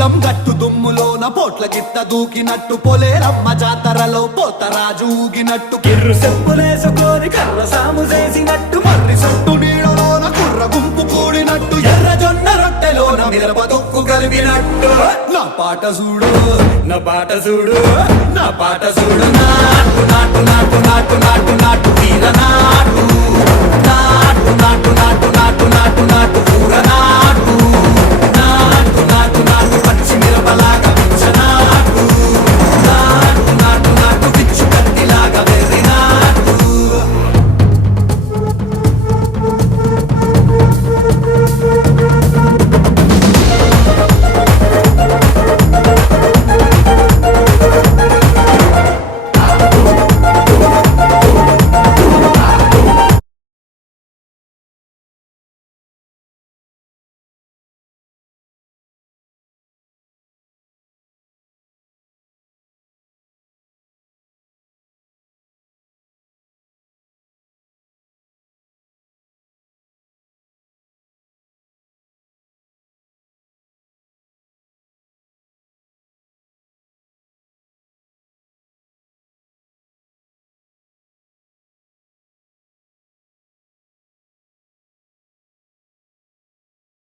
పొలం గట్టు దుమ్ములోన పోట్ల గిత్త దూకినట్టు పొలేరమ్మ జాతరలో పోతరాజు ఊగినట్టు కిర్రు చెప్పులేసుకొని కర్ర సాము చేసినట్టు మర్రి సొట్టు నీడలోన కుర్ర గుంపు కూడినట్టు ఎర్ర జొన్న రొట్టెలోన మిరప దొక్కు కలిపినట్టు నా పాట చూడు నా పాట చూడు నా పాట చూడు నాటు నాటు నాటు నాటు నాటు నాటు వీర నాటు